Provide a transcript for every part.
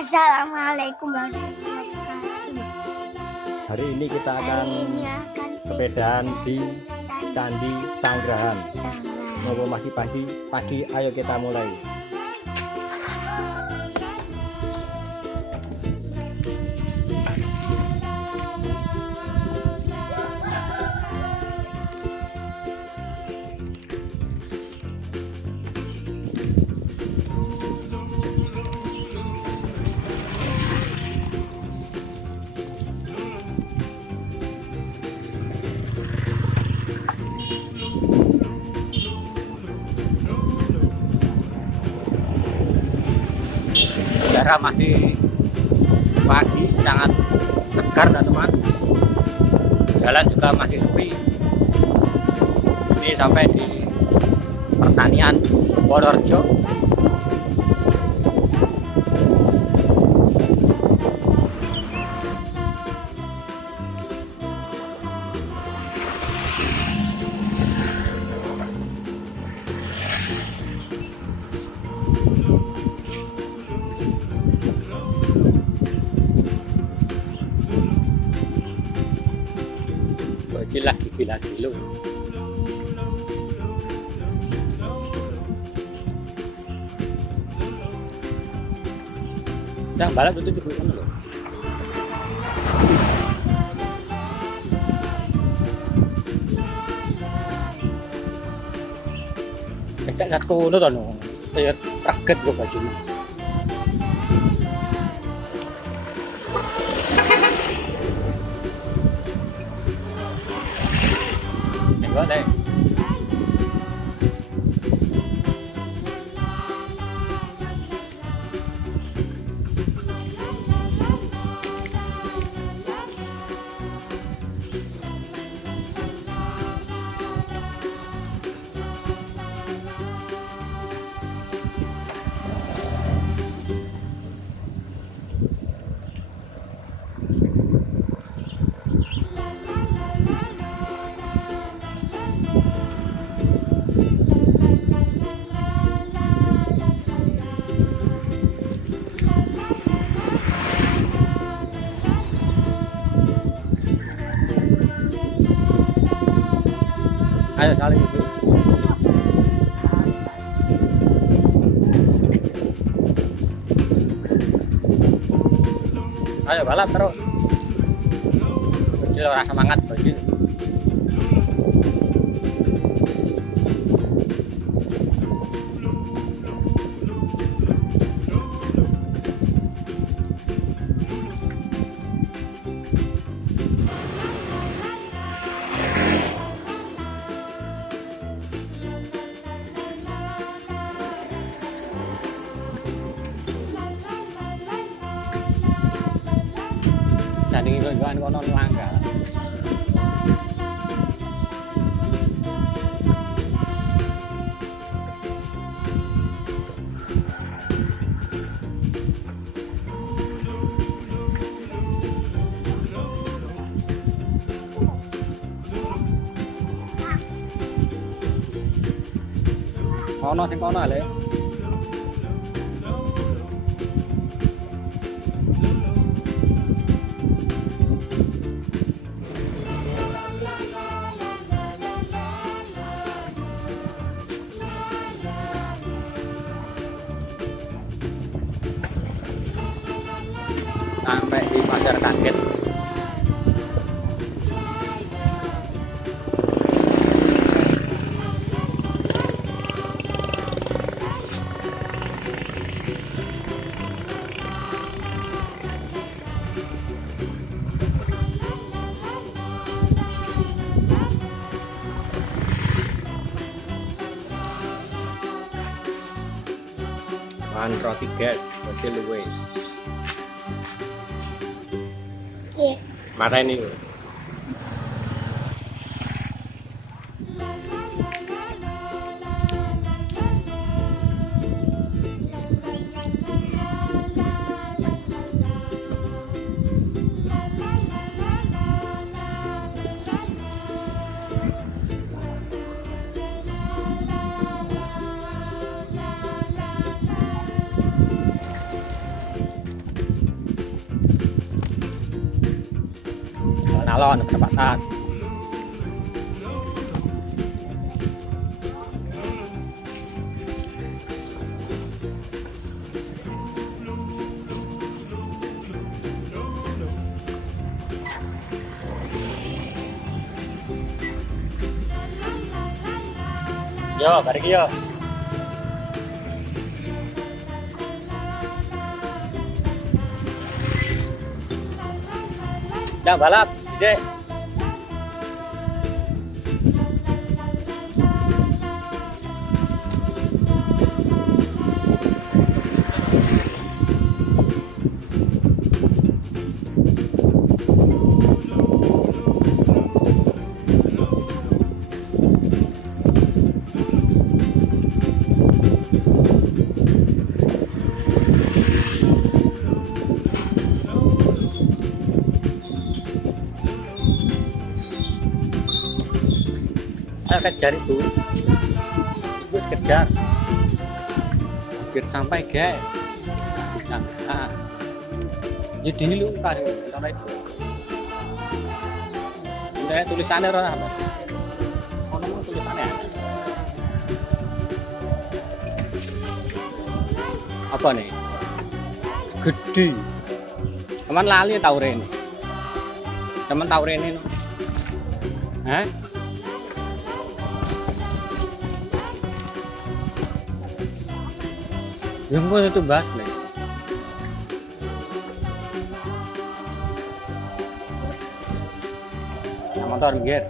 Assalamualaikum warahmatullahi wabarakatuh. Hari ini kita akan Hari ini akan sepedaan di Candi Sanggrahan. Sanggrahan. Mau masih pagi, ayo kita mulai. Udara masih pagi, sangat segar teman-teman. Jalan juga masih sepi. Ini sampai di pertanian Purworejo. Lagi lo. Yang balap itu juga kan lo. Kita lihat kono tuh no, kayak kaget gue baju. Enggak deh. Ayo kali itu. Ayo balap terus. Bocil orang semangat bocil. Jadi gue kono langka. Kono sing kono le. Sampai di Pasar Kaget. Makan roti gas, roti luwe. Iya. Mata ini. alon-alon perempatan. Yo, balik yo. Dah balap, Dek. Ayo kejar itu kejar hampir sampai guys, jadi ini lu kan sampai ini tulisannya orang apa tulisannya apa nih gede teman lali tahu Ren teman tahu Ren ini hah. Yang pun itu bahas nih. Nah, motor gear.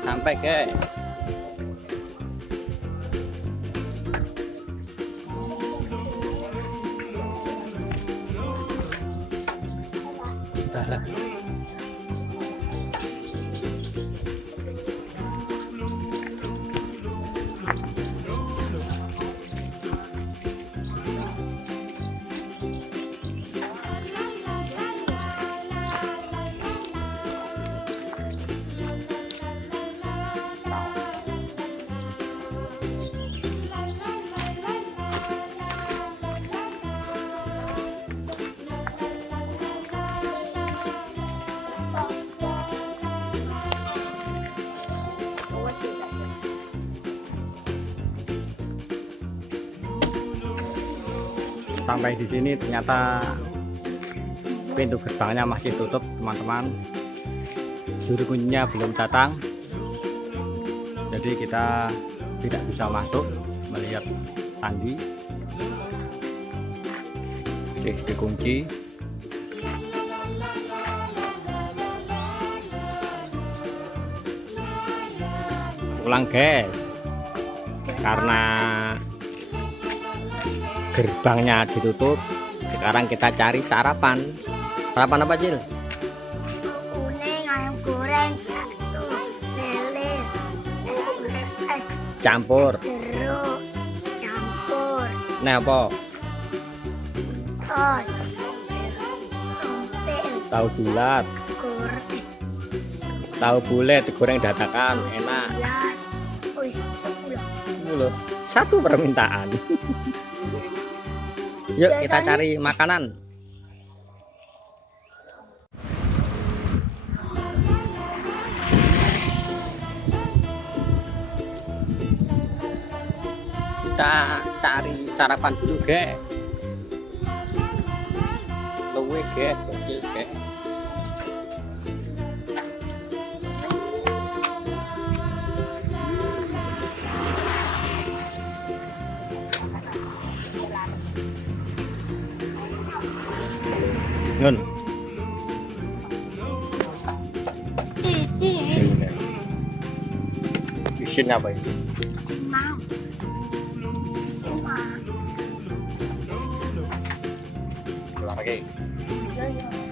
Sampai guys. Udah lah. Sampai di sini ternyata pintu gerbangnya masih tutup teman-teman, juru kuncinya belum datang, jadi kita tidak bisa masuk melihat Andi. Oke, dikunci. Pulang guys, karena gerbangnya ditutup. Sekarang kita cari sarapan. Sarapan apa, Cil? Kuning, ayam goreng, lele, es Campur. jeruk, campur, Nah, apa? tos, sompil, Tahu bulat, goreng, tahu bulat digoreng dadakan, enak. bulat, wis 10. Satu permintaan. Yuk kita cari makanan. Kita cari sarapan dulu guys. Luwe guys, kecil guys. Ngun. Sini. Isin apa ini? Mau. Semua. Pulang lagi. Yo yo.